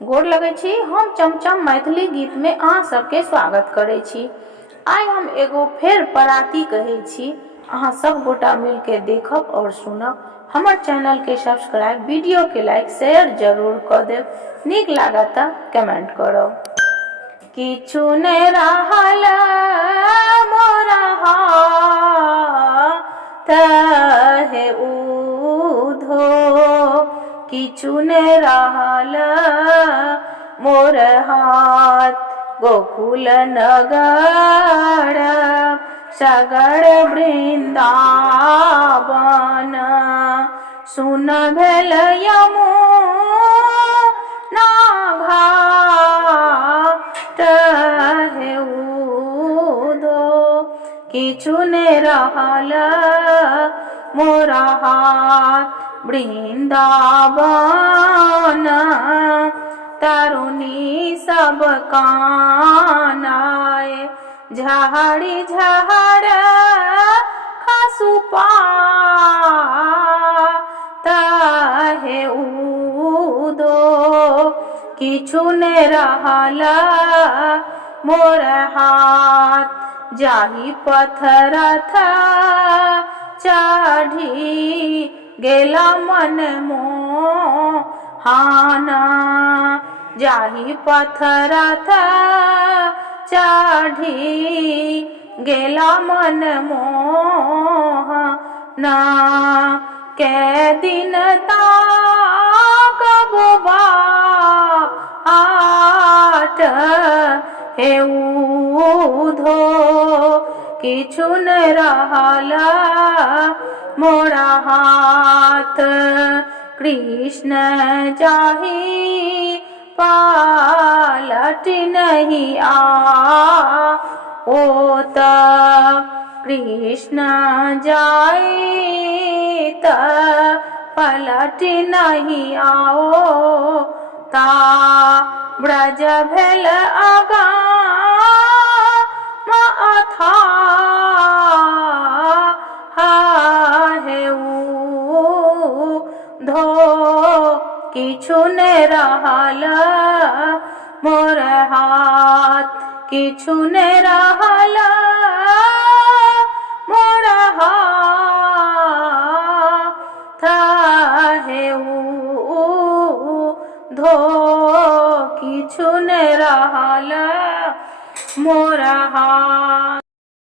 गोर लगै छी। हम चमचम मैथिली गीत में अहाँ सबके स्वागत करै छी। आइ हम एगो फेर पराती कहै छी, अहाँ सब गोटा मिल के देखब और सुनब। हमर चैनल के सब्सक्राइब, वीडियो के लाइक शेयर जरूर कर देब। नीक लागत त कमेंट करब। किछु ने रहल मोरा हाथ हे उधो, किछु ने रहल मोर हाथ। गोकुल नगर सगर वृंदावन, सुन भेल यमुना घाट हे उधो, किछु ने रहल मोरा हाथ। वृंदावन तरुणी सब कानाए, झाड़ी झाड़ खसुपात हे उधो, किछु ने रहल मोर हाथ। जाहि पथरथ चढ़ी गेला मन मोहाना, जाहि पथरथ चढ़ी गेला मन मोहना। कै दिन ताकबो बाट हे उधो, किछु ने रहल मोरा हाथ। कृष्ण जाहि पलट नहीं आओत, कृष्ण जाई त पलट नहीं आओता। ब्रज भेल अगाम अथाह हे उधो, किछु ने रहल मोर हाथ। किछु ने रहल मोर हाथ हे उधो, किछु ने रहल मोर हाथ।